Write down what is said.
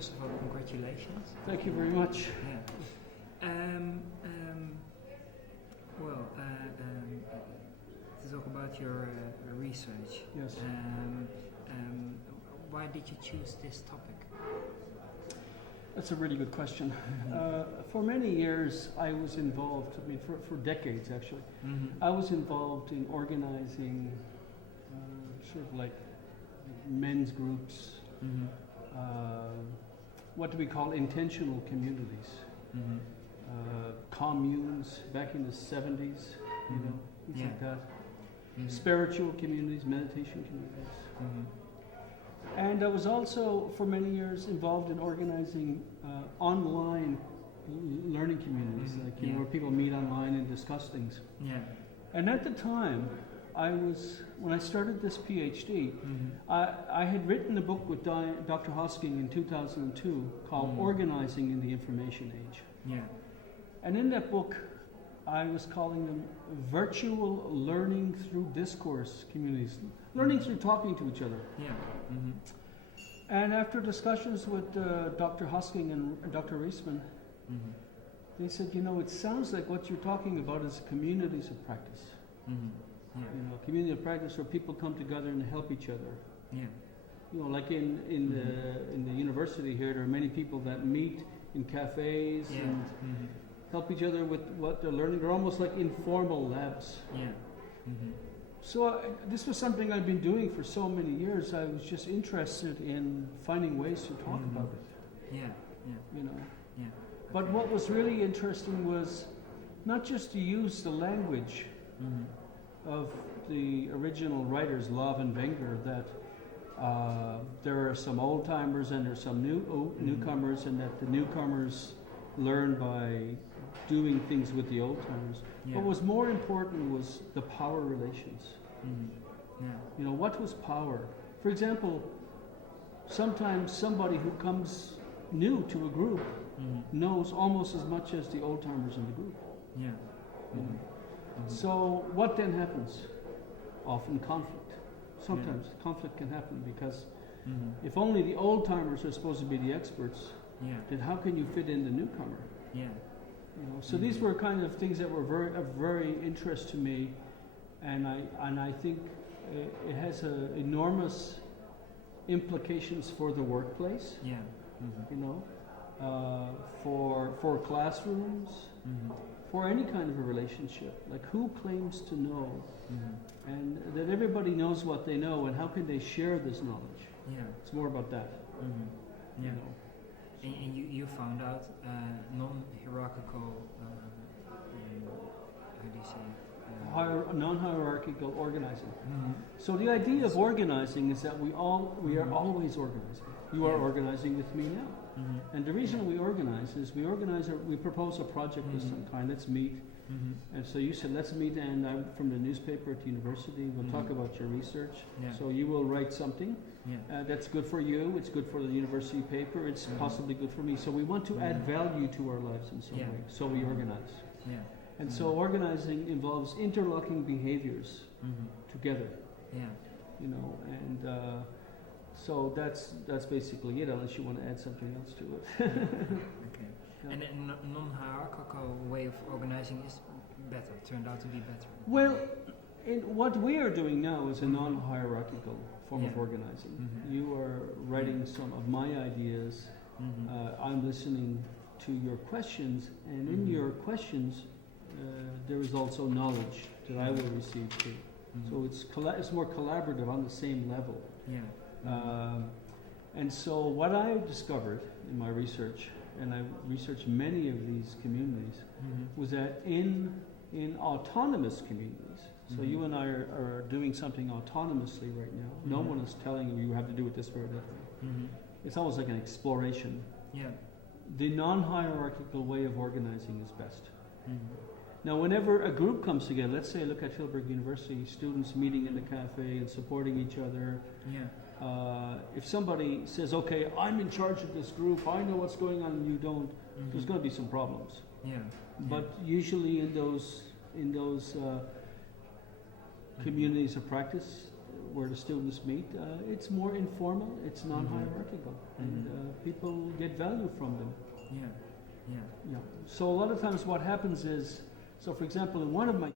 first of all, congratulations. Thank you very much. Yeah. Well, to talk about your research. Yes. Why did you choose this topic? That's a really good question. For many years, I was involved, I mean, for decades actually, I was involved in organizing sort of like men's groups, what do we call intentional communities, communes back in the 70s, you know, things like that. Spiritual communities, meditation communities. And I was also, for many years, involved in organizing online learning communities, like you know, where people meet online and discuss things. Yeah. And at the time, when I started this PhD, I had written a book with Dr. Hosking in 2002 called Organizing in the Information Age. Yeah. And in that book, I was calling them virtual learning through discourse communities, learning through talking to each other. Yeah. And after discussions with Dr. Hosking and Dr. Reisman, they said, you know, it sounds like what you're talking about is communities of practice. Yeah. You know, community of practice where people come together and help each other. Yeah. You know, like in the university here, there are many people that meet in cafes and help each other with what they're learning. They're almost like informal labs. Yeah. So this was something I've been doing for so many years. I was just interested in finding ways to talk about it. Yeah. Yeah. You know. Yeah. But what was really interesting was not just to use the language of the original writers, Love and Wenger, that there are some old timers and there's some newcomers, and that the newcomers learn by doing things with the old timers. Yeah. What was more important was the power relations. Yeah. You know, what was power? For example, sometimes somebody who comes new to a group knows almost as much as the old timers in the group. Yeah. You know? So what then happens? Often conflict. Sometimes conflict can happen because if only the old timers are supposed to be the experts, then how can you fit in the newcomer? Yeah. You know, so these were kind of things that were of very interest to me, and I think it has enormous implications for the workplace. Yeah. You know, for classrooms, for any kind of a relationship. Like, who claims to know, and that everybody knows what they know, and how can they share this knowledge? Yeah. It's more about that. Yeah. You know. And you found out non-hierarchical, how do you say? Non-hierarchical organizing. So the idea of organizing is that we are always organizing. You are organizing with me now. And the reason we organize is we propose a project of some kind. Let's meet. And so you said, let's meet, and I'm from the newspaper at the university. We'll talk about your research. Yeah. So you will write something. Yeah. That's good for you. It's good for the university paper. It's possibly good for me. So we want to add value to our lives in some way. So we organize. Yeah. And so organizing involves interlocking behaviors together. Yeah. You know, and so that's basically it. Unless you want to add something else to it. Okay. Yeah. And a non-hierarchical way of organizing is better. Turned out to be better. Well, what we are doing now is a non-hierarchical form of organizing. You are writing some of my ideas. I'm listening to your questions, and in your questions, there is also knowledge that I will receive too. So it's more collaborative on the same level. Yeah. And so what I discovered in my research, and I researched many of these communities, was that in autonomous communities, so you and I are doing something autonomously right now. No one is telling you have to do it this way or that way. It's almost like an exploration. Yeah. The non-hierarchical way of organizing is best. Now, whenever a group comes together, let's say look at Tilburg University, students meeting in the cafe and supporting each other. Yeah. If somebody says, okay, I'm in charge of this group, I know what's going on and you don't, there's going to be some problems. Yeah. But usually in those communities of practice, where the students meet, it's more informal, it's non-hierarchical, and people get value from them. Yeah. So a lot of times what happens is, so for example, in one of my